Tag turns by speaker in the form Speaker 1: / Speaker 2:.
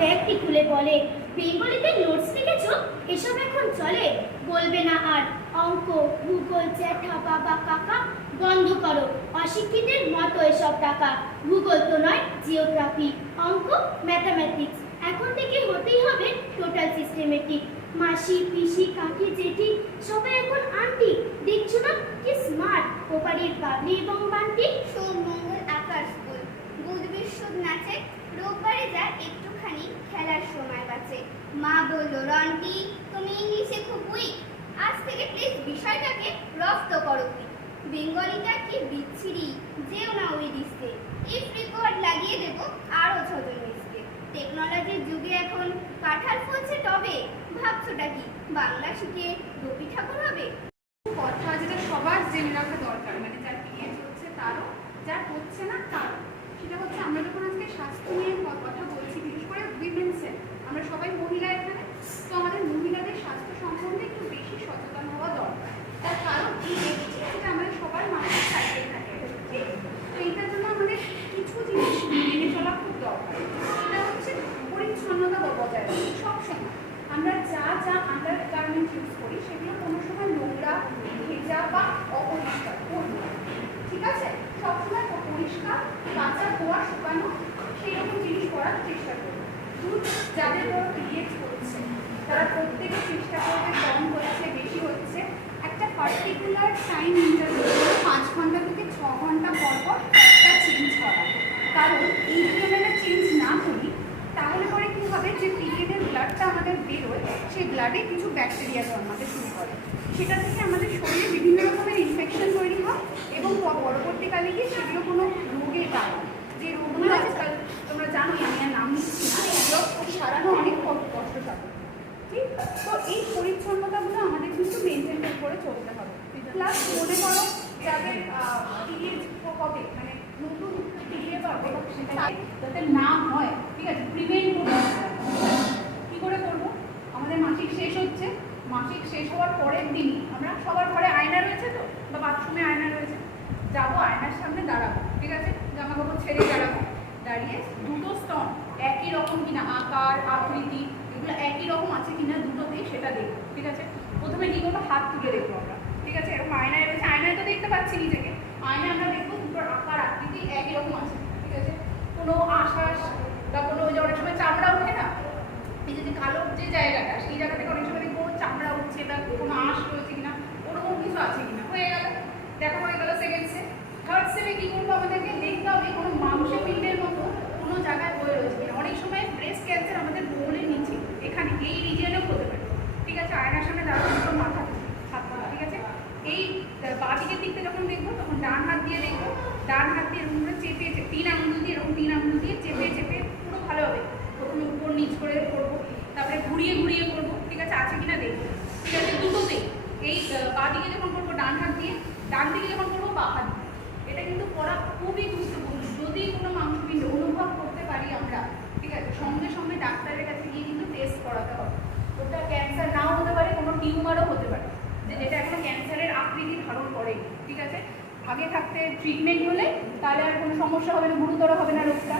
Speaker 1: ব্যাগটি খুলে বলে, বেঙ্গলিতে নোটস লিখেছো? এসব এখন চলে? বলবে না আর। অঙ্ক, ভূগোল, জ্যাঠা, বাবা, কাকা, বন্ধ করো। অশিক্ষিতের মতো এসব টাকা। ভূগোল তো নয় জিওগ্রাফি অঙ্ক ম্যাথামেটিক্স এখন থেকে হতেই হবে টোটাল সিস্টেমেটিক মাসি, পিসি, কাকি, জেঠি, সবাই এখন কি স্মার্ট ওপারের বাবলি এবং বান্টি
Speaker 2: সোমমঙ্গল আকার স্কুল বুধ বিশুদ্ধ নাচে, রোববারে যা একটুখানি খেলার সময় বাঁচে। মা বলল, রন্টি, তুমি ইংলিশে খুব উইক আজ থেকে প্লিজ বিষয়টাকে রপ্ত করো বেঙ্গলিটা কি বিচ্ছিরি, যেও না ওই ডিস্কে ইফ রেকর্ড লাগিয়ে দেবো আরও ছজন মিসকে টেকনোলজির যুগে এখন কাঁঠাল ফলছে টবে। ভাবছোটা কি, বাংলা শিখে রবি ঠাকুর হবে?
Speaker 3: কথা যেটা সবার জেনে রাখা দরকার মানে যার পিরিয়ড হচ্ছে তারও, যার হচ্ছে না তারও। সেটা হচ্ছে আমরা যখন আজকে স্বাস্থ্য নিয়ে কথা বলছি, বিশেষ করে উইমেন্সের আমরা সবাই মহিলা এখানে, তো আমাদের মহিলাদের স্বাস্থ্য সম্বন্ধে একটু বেশি সচেতন হওয়া দরকার। তার কারণ এই যেটা আমাদের সবার মানুষের সাইডে থাকে তো এইটার জন্য আমাদের কিছু জিনিস মেনে চলা খুব দরকার। সেটা হচ্ছে পরিচ্ছন্নতা বজায় সবসময়। আমরা যা যা আন্ডার গার্মেন্ট ইউজ করি, সেগুলো কোনো সময় নোংরা, ভেজা বা অপরিষ্কার করব। ঠিক আছে? সবসময় পরিষ্কার, কাঁচা ধোয়া শুকানো সেই রকম জিনিস করার চেষ্টা করব। দুধ যাদের বড় পিরিয়ড হচ্ছে, তারা প্রত্যেকে চেষ্টা করবে, কম হচ্ছে বেশি হচ্ছে। একটা পার্টিকুলার টাইম ইন্টারভিউ পাঁচ ঘণ্টা থেকে ছ ঘণ্টা পর পর একটা চেঞ্জ করা কারণ এই যদি আমরা একটা চেঞ্জ না করি তাহলে পরে কি হবে যে পিরিয়ডের ব্লাডটা আমাদের বেরোয় সেই ব্লাডে কিছু ব্যাকটেরিয়া জন্মাতে শুরু করে। সেটা থেকে আমাদের শরীরে বিভিন্ন রকমের ইনফেকশন তৈরি হয় এবং পরবর্তীকালে গিয়ে সেগুলো কোনো রোগে কারণ। যে রোগগুলো আজকাল তোমরা জানোই আমি আর নাম নিচ্ছি না এগুলো সারানো অনেক ক- কষ্টসাধ্য। ঠিক? তো এই পরিচ্ছন্নতাগুলো আমাদের কিন্তু মেনটেন করে চলতে হবে। প্লাস মনে করো যাদের পিরিয়ড হবে মানে নতুন পিরিয়ড হবে সেটা যাতে না হয় ঠিক আছে প্রিভেন্ট করতে হবে। কি করে করব আমাদের মাসিক শেষ হচ্ছে মাসিক শেষ হওয়ার পরের দিনই আমরা সবার ঘরে আয়না রয়েছে তো বা বাথরুমে আয়না রয়েছে যাব আয়নার সামনে দাঁড়াবো, ঠিক আছে? জামা কাপড় ছেড়ে দাঁড়াবো। দাঁড়িয়ে দুটো স্তন একই রকম কিনা, আকার, আকৃতি, এগুলো একই রকম আছে কিনা দুটোতেই সেটা দেখব, ঠিক আছে? প্রথমে কি করব? হাত তুলে দেখব আমরা, ঠিক আছে? এরকম আয়নায় রয়েছে, আয়নায় তো দেখতে পাচ্ছি নিজেকে আয়নায় আমরা দেখব দুটোর আকার আকৃতি একই রকম আছে ঠিক আছে কোনো আশ্বাস বা কোনো ওই যে অনেক সময় চামড়া ওঠে না এই যে যে কালো যে জায়গাটা সেই জায়গা থেকে অনেক সময় দেখব চামড়া উঠছে বা কোনো আঁশ রয়েছে কিনা ওরকম কিছু আছে কিনা হয়ে গেল দেখা হয়ে গেল সেকেন্ড সেট থার্ড সেটে কি করব আমাদেরকে দেখতে হবে, কোনো মাংসের পিণ্ডের মতো কোনো জায়গায় হয়ে রয়েছে কিনা। অনেক সময় ব্রেস্ট ক্যান্সার আমাদের বোনের নিচে, এখানে, এই রিজিয়নেও হতে পারে। ঠিক আছে, আয়নার সামনে দাঁড়ানো মাথা ঠিক আছে? এই বাঁ দিকের দিকটা যখন দেখব, তখন ডান হাত দিয়ে দেখব, ডান হাত দিয়ে এরকম করে চেপে চেপে, তিন আঙুল দিয়ে, এরকম তিন আঙুল দিয়ে চেপে চেপে, পুরো ভালো হবে। প্রথমে উপর, নিচ করে করব, তারপরে ঘুরিয়ে ঘুরিয়ে করব, ঠিক আছে আছে কিনা দেখব। ঠিক আছে, দুটোতেই, এই বাঁ দিকে যখন করব, ডান হাত দিয়ে, ডান দিকে যখন করব, বাঁ হাত দিয়ে। এটা কিন্তু পড়া খুবই গুরুত্বপূর্ণ। যদি কোনো মাংসপিণ্ড অনুভব করতে পারি আমরা, ঠিক আছে, সঙ্গে সঙ্গে ডাক্তারের কাছে গিয়ে কিন্তু টেস্ট করাতে হবে। ওটা ক্যান্সার নাও হতে পারে, কোনো টিউমারও হতে পারে। যে যেটা এখনও ক্যান্সারের আকৃতি ধারণ করে, ঠিক আছে? আগে থাকতে ট্রিটমেন্ট হলে তাহলে আর কোনো সমস্যা হবে না, গুরুতর হবে না রোগটা।